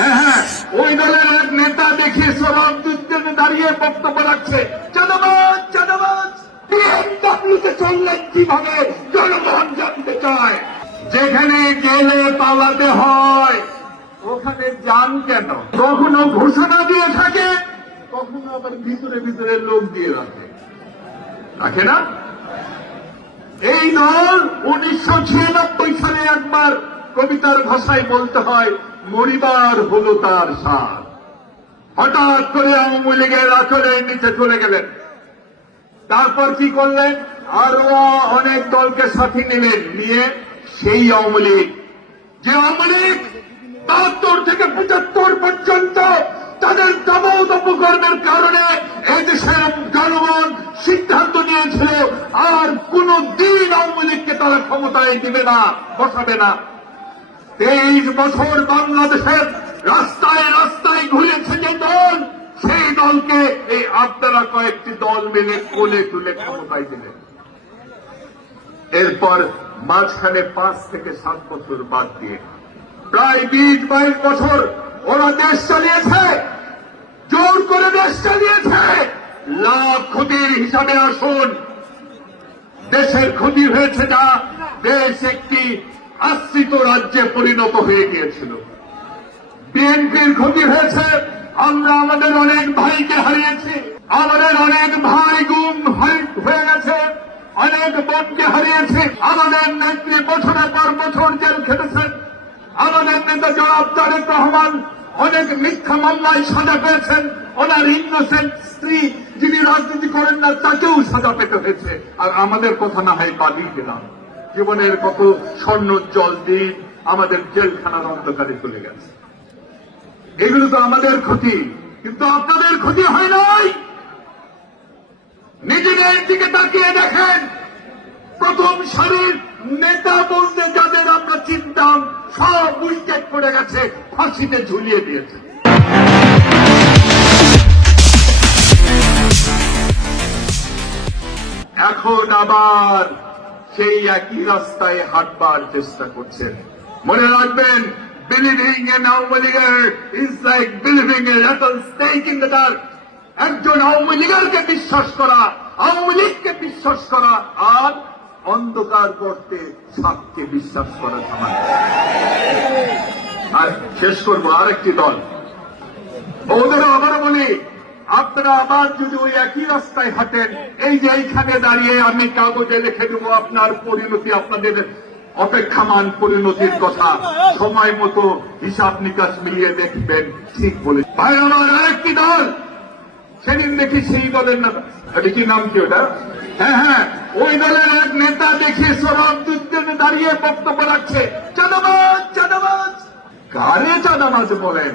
হ্যাঁ হ্যাঁ, ওই দলের এক নেতা দেখিয়ে সবার দুর্জনে দাঁড়িয়ে বক্তব্য রাখছে, চাঁদাবাজ চাঁদাবাজ। বিএমডব্লিউতে চললেন কিভাবে জনগণ জানতে চায়। যেখানে গেলে পালাতে হয় ওখানে যান কেন? কখনো ঘোষণা দিয়ে থাকে, কখনো আবার ভিতরে ভিতরে লোক দিয়ে রাখে, রাখে না? এই দল 1996 সালে একবার কবিতার ভাষায় বলতে হয়, মরিবার হলো তার স্বাদ। হঠাৎ করে আওয়ামী লীগের আচরের নিচে চলে গেলেন। তারপর কি করলেন? আরো অনেক দলকে সাথে নিলেন, নিয়ে সেই আওয়ামী লীগ, যে আওয়ামী লীগ 72 থেকে 75 পর্যন্ত তাদের দমকর্মের কারণে এই দেশের জনগণ সিদ্ধান্ত নিয়েছিল আর কোন দিন আওয়ামী লীগকে তারা ক্ষমতায় দিবে না, বসাবে না। 23 বছর বাংলাদেশের রাস্তায় রাস্তায় ঘুরেছে যে দল, সেই দলকে এই আপনারা কয়েকটি দল মিলে কোলে তুলে ক্ষমতায় দিলেন। এরপর মাঝখানে 5 থেকে 7 বছর বাদ দিয়ে প্রায় 20-22 বছর ওরা দেশ চালিয়েছে, জোর করে দেশ চালিয়েছে। লাভ ক্ষতির হিসাবে আসুন, দেশের ক্ষতি হয়েছে যা, দেশ একটি আশ্রিত রাজ্যে পরিণত হয়ে গিয়েছিল। বিএনপির ক্ষতি হয়েছে, আমরা আমাদের অনেক ভাইকে হারিয়েছি, আমাদের অনেক ভাই গুম হয়ে গেছে, অনেক বোনকে হারিয়েছে, আমাদের নেত্রী বছরের পর বছর জেল খেটেছেন, আমাদের নেতা জনাব তারেক রহমান অনেক মিথ্যা মামলায় সাজা পেয়েছেন, ওনার ইনোসেন্ট স্ত্রী যিনি রাজনীতি করেন না তাকেও সাজা পেতে হয়েছে। আর আমাদের কথা না হয় বাদই গেলাম, জীবনের কত স্বর্ণোজ্জ্বল দিন আমাদের জেলখানার অন্ধকারে চলে গেছে। এগুলো তো আমাদের ক্ষতি, কিন্তু আপনাদের ক্ষতি হয় নাই। নিজেদের দিকে তাকিয়ে দেখেন, প্রথম সারির নেতা বলতে যাদের আমরা চিনতাম সব উইকেট পড়ে গেছে, ফাঁসিতে ঝুলিয়ে দিয়েছে। এখন আবার সেই একই রাস্তায় হাঁটবার চেষ্টা করছেন। মনে রাখবেন, believing in আওয়ামী লীগের is like believing a rattlesnake in the dark. একজন আওয়ামী লীগেরকে বিশ্বাস করা, আওয়ামী লীগকে বিশ্বাস করা আর অন্ধকার করতে সাপকে বিশ্বাস করা সমান। আর শেষ করবো আরেকটি দল, ওদেরও আবার বলি, আপনারা আবার যদি ওই একই রাস্তায় হাঁটেন, এই যে এইখানে দাঁড়িয়ে আমি কাগজে লিখে দেবো আপনার পরিণতি, আপনাদের অপেক্ষামান পরিণতির কথা, সময় মতো হিসাব নিকাশ মিলিয়ে দেখবেন ঠিক বলে। ভাই আমার আরেকটি দল, সেদিন দেখি সেই দলের নেতা, কি নাম কি ওটা? হ্যাঁ হ্যাঁ, ওই দলের এক নেতা দেখিয়ে সবার দুর্জনে দাঁড়িয়ে বক্তব্য রাখছে, চাঁদাবাজ চাঁদাবাজ। কারে চাঁদাবাজ বলেন?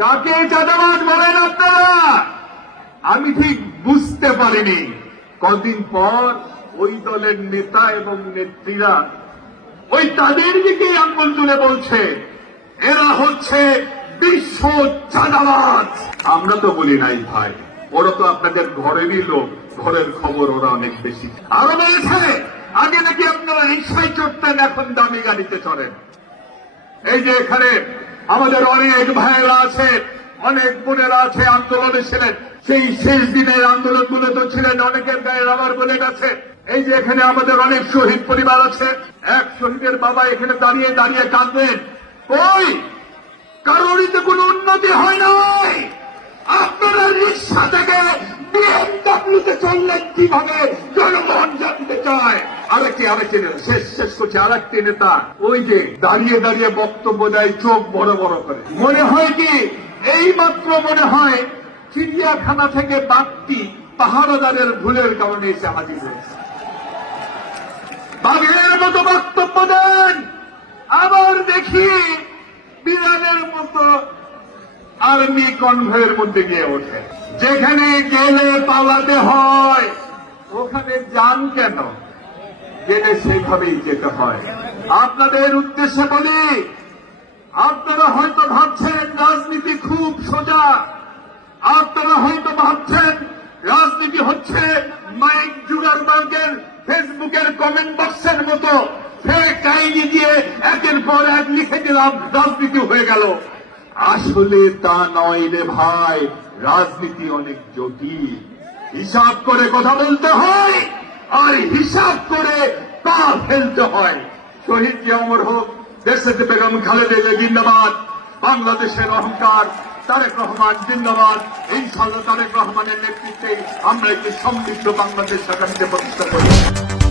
কাকে চাঁদাবাজ বলেন আপনারা? আমি ঠিক বুঝতে পারিনি। কদিন পর ওই দলের নেতা এবং নেত্রীরা ওই তাদের দিকেই আঙ্গুল তুলে বলছে এরা হচ্ছে বিশ্ব চাঁদাবাজ। আমরা তো বলি নাই ভাই, ওরা তো আপনাদের ঘরেরই লোক, ঘরের খবর ওরা অনেক বেশি। আরো বলেছে, আগে নাকি আপনারা রিক্সায় চড়তেন, এখন দামি গাড়িতে চড়েন। এই যে এখানে আমাদের অনেক ভাইয়েরা আছে, অনেক বোনেরা আছে, আন্দোলনে ছিলেন, সেই শেষ দিনের আন্দোলনগুলো তো ছিলেন, অনেকের গায়ে রাবার বলে গেছে। এই যে এখানে আমাদের অনেক শহীদ পরিবার আছে, এক শহীদের বাবা এখানে দাঁড়িয়ে দাঁড়িয়ে কাঁদবেন, ওই কারোরিতে কোনো উন্নতি হয় নাই। আপনারা রিক্সা থেকে বিএমডব্লিউতে চললেন কিভাবে জনগণ জানতে চায়। আরেকটি শেষ করছে, আরেকটি নেতা ওই যে দাঁড়িয়ে দাঁড়িয়ে বক্তব্য দেয়, চোখ বড় বড় করে। মনে হয় কি এই মাত্র মনে হয় চিড়িয়াখানা থেকে বাঘটি পাহারাদারের ভুলের কারণে এসে হাজির হয়েছে। বাঘের মতো বক্তব্য দেন, আবার দেখি বিড়ালের মতো আর্মি কনভয়ের মধ্যে গিয়ে ওঠে। যেখানে গেলে পালাতে হয় ওখানে যান কেন? গেলে সেইভাবেই যেতে হয়। আপনাদের উদ্দেশ্যে বলি, আপনারা হয়তো ভাবছেন রাজনীতি খুব সোজা, আপনারা হয়তো ভাবছেন রাজনীতি হচ্ছে মাইক জুগারবার্গের ফেসবুকের কমেন্ট বক্সের মতো, ফেক আইডি দিয়ে একের পর এক লিখে দিলাম, রাজনীতি হয়ে গেল। আসলে তা নয় রে ভাই, রাজনীতি অনেক জটিল। হিসাব করে কথা বলতে হয় আর হিসাব করে পা ফেলতে হয়। শহীদ জিয়া অমর হোক, দেশে বেগম খালেদা জিন্দাবাদ, বাংলাদেশের অহংকার তারেক রহমান জিন্দাবাদ। ইনশাআল্লাহ তারেক রহমানের নেতৃত্বে আমরা একটি সমৃদ্ধ বাংলাদেশ আগামীতে প্রতিষ্ঠা করি।